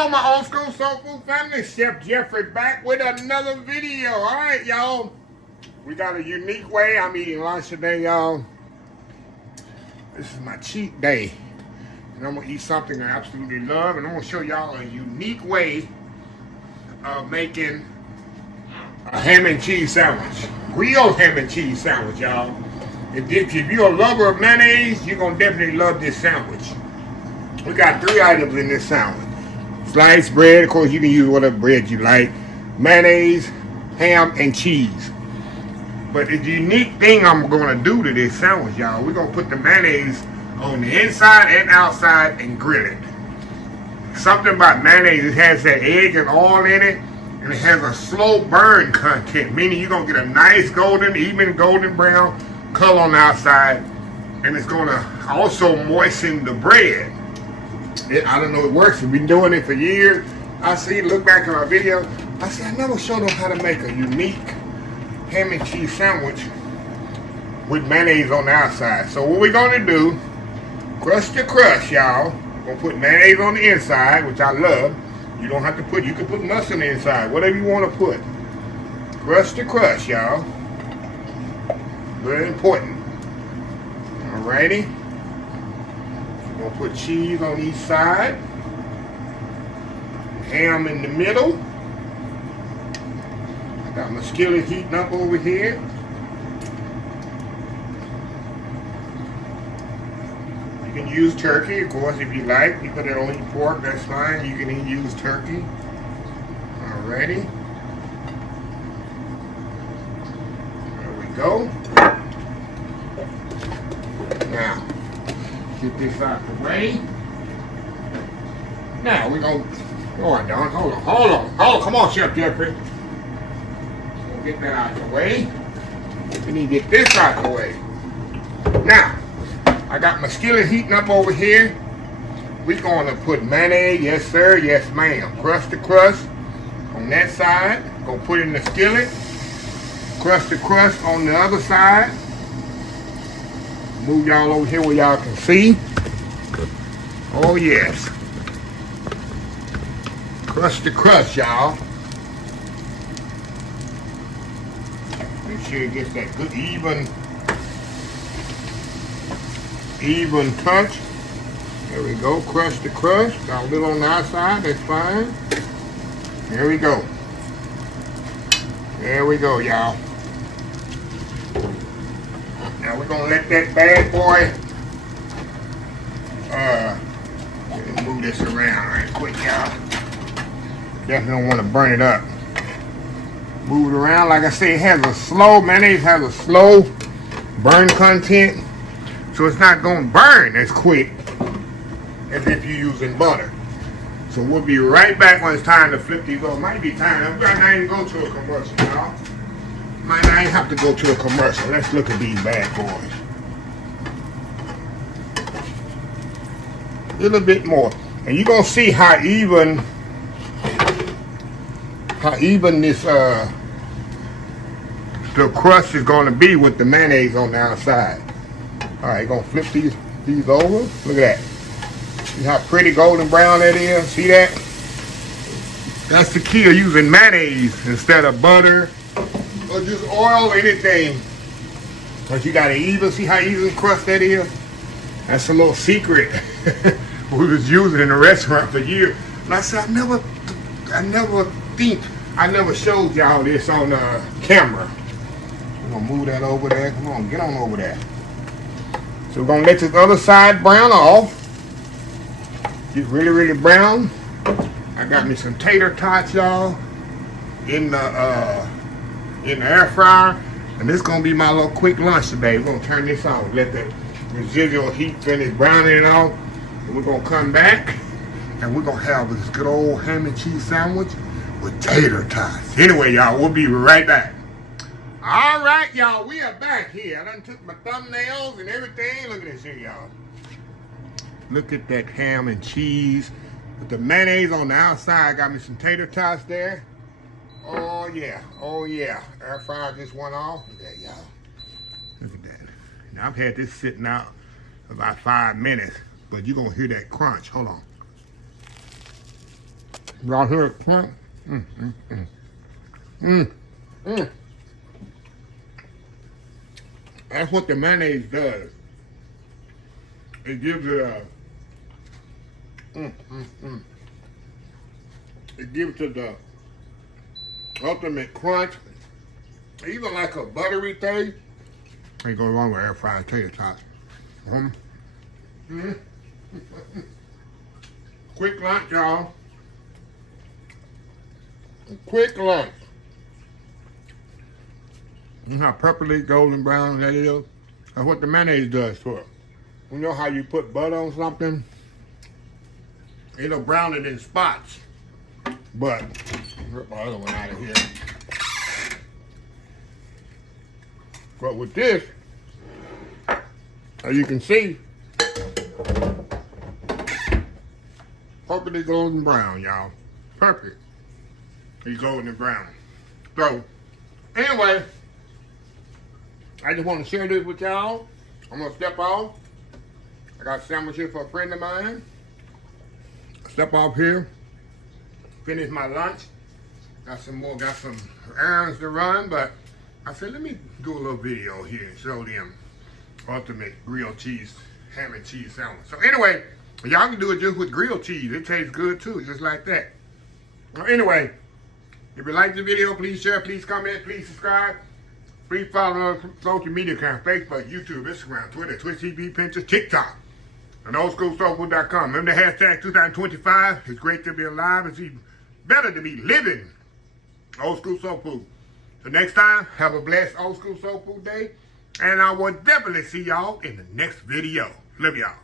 Hello, my old school soul food family. Chef Jeffrey back with another video. All right, y'all. We got a unique way. I'm eating lunch today, y'all. This is my cheat day. And I'm going to eat something I absolutely love. And I'm going to show y'all a unique way of making a ham and cheese sandwich. Grilled ham and cheese sandwich, y'all. If you're a lover of mayonnaise, you're going to definitely love this sandwich. We got 3 items in this sandwich. Sliced bread, of course you can use whatever bread you like. Mayonnaise, ham, and cheese. But the unique thing I'm going to do to this sandwich, y'all, we're going to put the mayonnaise on the inside and outside and grill it. Something about mayonnaise, it has that egg and oil in it, and it has a slow burn content, meaning you're going to get a nice golden, even golden brown color on the outside, and it's going to also moisten the bread. I don't know, it works. We've been doing it for years. I see, look back at my video. I said, I never showed them how to make a unique ham and cheese sandwich with mayonnaise on the outside. So what we're going to do, crust to crust, y'all. We're going to put mayonnaise on the inside, which I love. You don't have to put, you can put mustard on the inside, whatever you want to put. Crust to crust, y'all. Very important. Alrighty. We're going to put cheese on each side. Ham in the middle. I got my skillet heating up over here. You can use turkey, of course, if you like. You put it on your pork, that's fine. You can even use turkey. Alrighty. There we go. Now, get this out the way. Now we're gonna hold on, come on, Chef Jeffrey. We'll get that out the way. We need to get this out the way. Now, I got my skillet heating up over here. We're gonna put mayonnaise, yes sir, yes ma'am. Crust to crust on that side. Gonna put it in the skillet. Crust to crust on the other side. Move y'all over here where y'all can see. Oh yes. Crust to crust, y'all. Make sure it gets that good even touch. There we go, crust to crust. Got a little on the outside, that's fine. There we go. There we go, y'all. Now we're gonna let that bad boy move this around right quick, y'all. Definitely don't want to burn it up. Move it around. Like I say, it has a slow, mayonnaise has a slow burn content. So it's not gonna burn as quick as if you're using butter. So we'll be right back when it's time to flip these over. Might be time. I might not even go to a commercial, y'all. Might not even have to go to a commercial. Let's look at these bad boys. A little bit more. And you're gonna see how even this the crust is gonna be with the mayonnaise on the outside. Alright, gonna flip these over. Look at that. See how pretty golden brown that is? See that? That's the key of using mayonnaise instead of butter or just oil, anything. Because you gotta even, see how even crust that is? That's a little secret we was using in the restaurant for years. And I said, I never showed y'all this on camera. We're gonna move that over there. Come on, get on over there. So we're gonna let this other side brown off. Get really, really brown. I got me some tater tots, y'all, in the air fryer. And this is gonna be my little quick lunch today. We're gonna turn this on. Let the residual heat finish browning it off. And we're gonna come back and we're gonna have this good old ham and cheese sandwich with tater tots. Anyway, y'all, we'll be right back. All right, y'all, we are back here. I done took my thumbnails and everything. Look at this here, y'all. Look at that ham and cheese with the mayonnaise on the outside. Got me some tater tots there. Oh yeah, oh yeah. Air fryer just went off. Look at that, y'all. Look at that. Now I've had this sitting out about 5 minutes, but you're gonna hear that crunch. Hold on. Y'all hear it? That's what the mayonnaise does. It gives it a it gives it the ultimate crunch. Even like a buttery taste. Ain't go wrong with air fried tater tots. Quick lunch, y'all. Quick lunch. You know how purpley golden brown that is? That's what the mayonnaise does for it. You know how you put butter on something? It'll brown it in spots. But, rip my other one out of here. But with this, as you can see, purpley golden brown, y'all. Perfect. It's golden and brown. So, anyway, I just want to share this with y'all. I'm going to step off. I got a sandwich here for a friend of mine. Step off here. Finish my lunch. Got some errands to run, but I said, let me do a little video here and show them ultimate grilled cheese, ham and cheese sandwich. So anyway, y'all can do it just with grilled cheese. It tastes good too, just like that. Well, anyway, if you like the video, please share, please comment, please subscribe. Please follow us on social media accounts, Facebook, YouTube, Instagram, Twitter, Twitch TV, Pinterest, TikTok, and oldschoolsoulfood.com. Remember the hashtag 2025. It's great to be alive. It's even better to be living Old School Soul Food. So next time, have a blessed Old School Soul Food day. And I will definitely see y'all in the next video. Love y'all.